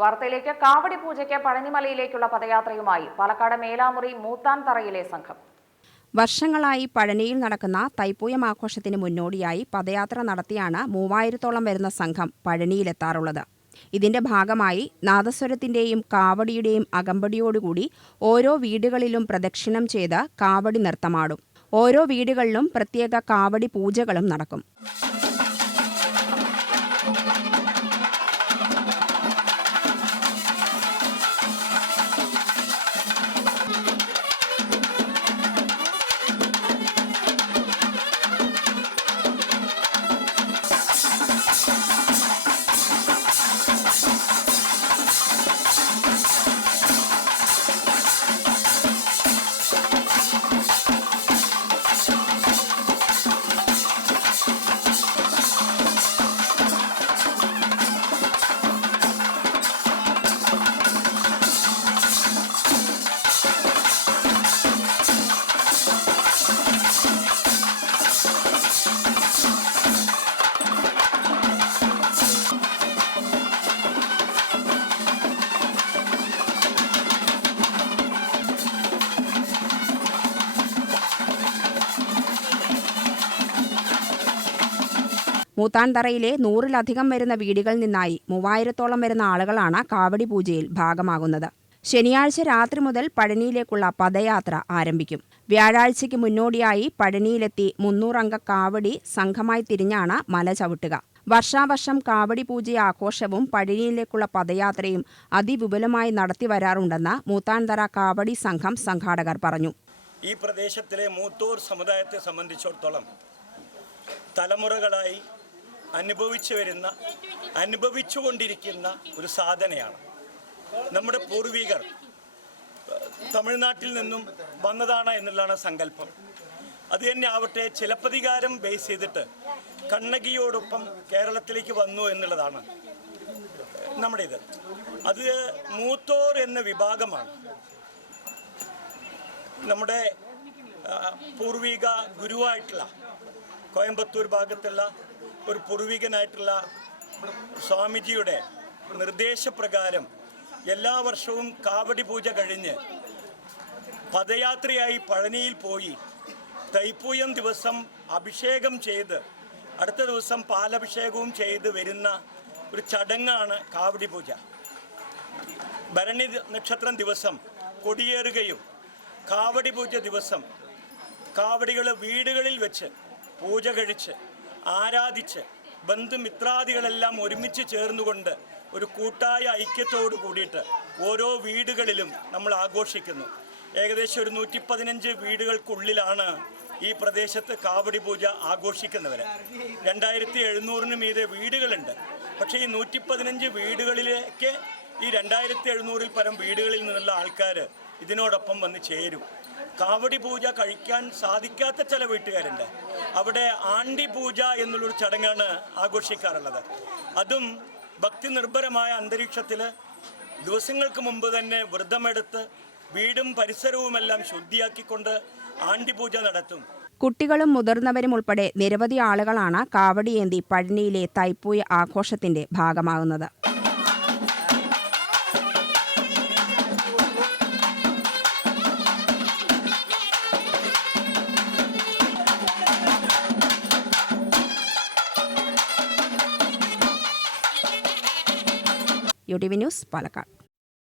വാർത്തയിലേക്ക്. കാവടി പൂജയ്ക്ക് പഴനിമലയിലേക്കുള്ള പദയാത്രയുമായി പാലക്കാട് മേലാമുറി മൂത്താൻ തറയിലെ സംഘം. വർഷങ്ങളായി പഴനിയിൽ നടക്കുന്ന തൈപ്പൂയം ആഘോഷത്തിന് മുന്നോടിയായി പദയാത്ര നടത്തിയാണ് 3000-ഓളം വരുന്ന സംഘം പഴനിയിലെത്താറുള്ളത്. ഇതിന്റെ ഭാഗമായി നാദസ്വരത്തിന്റെയും കാവടിയുടെയും അകമ്പടിയോടുകൂടി ഓരോ വീടുകളിലും പ്രദക്ഷിണം ചെയ്ത് കാവടി നൃത്തമാടും. ഓരോ വീടുകളിലും പ്രത്യേക കാവടി പൂജകളും നടക്കും. മൂത്താൻതറയിലെ 100-ലധികം വരുന്ന വീടുകളിൽ നിന്നായി 3000-ഓളം വരുന്ന ആളുകളാണ് കാവടി പൂജയിൽ ഭാഗമാകുന്നത്. ശനിയാഴ്ച രാത്രി മുതൽ പഴനിയിലേക്കുള്ള പദയാത്ര ആരംഭിക്കും. വ്യാഴാഴ്ചയ്ക്ക് മുന്നോടിയായി പഴനിയിലെത്തി 300-അംഗ കാവടി സംഘമായി തിരിഞ്ഞാണ് മല ചവിട്ടുക. വർഷാവർഷം കാവടി പൂജ ആഘോഷവും പഴനിയിലേക്കുള്ള പദയാത്രയും അതിവിപുലമായി നടത്തിവരാറുണ്ടെന്ന് മൂത്താൻതറ കാവടി സംഘം സംഘാടകർ പറഞ്ഞു. ഈ പ്രദേശത്തിലെ മൂത്തൂർ സമുദായത്തെ സംബന്ധിച്ചിടത്തോളം തലമുറകളായി അനുഭവിച്ചുകൊണ്ടിരിക്കുന്ന ഒരു സാധനയാണ്. നമ്മുടെ പൂർവികർ തമിഴ്നാട്ടിൽ നിന്നും വന്നതാണ് എന്നുള്ളതാണ് സങ്കല്പം. അത് തന്നെ ആവട്ടെ, ചിലപ്പതികാരം ബേസ് ചെയ്തിട്ട് കണ്ണകിയോടൊപ്പം കേരളത്തിലേക്ക് വന്നു എന്നുള്ളതാണ് നമ്മുടെ ഇത്. അത് മൂത്തോർ എന്ന വിഭാഗമാണ്. നമ്മുടെ പൂർവിക ഗുരുവായിട്ടുള്ള കോയമ്പത്തൂർ ഭാഗത്തുള്ള ഒരു പൂർവികനായിട്ടുള്ള സ്വാമിജിയുടെ നിർദ്ദേശപ്രകാരം എല്ലാ വർഷവും കാവടി പൂജ കഴിഞ്ഞ് പദയാത്രയായി പഴനിയിൽ പോയി തൈപ്പൂയം ദിവസം അഭിഷേകം ചെയ്ത് അടുത്ത ദിവസം പാലഭിഷേകവും ചെയ്ത് വരുന്ന ഒരു ചടങ്ങാണ് കാവടി പൂജ. ഭരണി നക്ഷത്രം ദിവസം കൊടിയേറുകയും കാവടി പൂജ ദിവസം കാവടികൾ വീടുകളിൽ വെച്ച് പൂജ കഴിച്ച് ആരാധിച്ച് ബന്ധുമിത്രാദികളെല്ലാം ഒരുമിച്ച് ചേർന്നുകൊണ്ട് ഒരു കൂട്ടായ ഐക്യത്തോടു കൂടിയിട്ട് ഓരോ വീടുകളിലും നമ്മൾ ആഘോഷിക്കുന്നു. ഏകദേശം ഒരു 115 വീടുകൾക്കുള്ളിലാണ് ഈ പ്രദേശത്ത് കാവടി പൂജ ആഘോഷിക്കുന്നവർ. 2700-ന് മീതെ വീടുകളുണ്ട്. പക്ഷേ ഈ 115 വീടുകളിലേക്ക് ഈ 2700-ൽ പരം വീടുകളിൽ നിന്നുള്ള ആൾക്കാർ ഇതിനോടൊപ്പം വന്ന് ചേരും. കാവടി പൂജ കഴിക്കാൻ സാധിക്കാത്ത ചില വീട്ടുകാരുണ്ട്. അവിടെ ആണ്ടി പൂജ എന്നുള്ളൊരു ചടങ്ങാണ് ആഘോഷിക്കാറുള്ളത്. അതും ഭക്തി നിർഭരമായ അന്തരീക്ഷത്തിൽ ദിവസങ്ങൾക്ക് മുമ്പ് തന്നെ വ്രതമെടുത്ത് വീടും പരിസരവുമെല്ലാം ശുദ്ധിയാക്കിക്കൊണ്ട് ആണ്ടി പൂജ നടത്തും. കുട്ടികളും മുതിർന്നവരും ഉൾപ്പെടെ നിരവധി ആളുകളാണ് കാവടിയേന്തി പഴനിയിലെ തൈപ്പൂയ ആഘോഷത്തിന്റെ ഭാഗമാകുന്നത്. UTV news, Palakkad.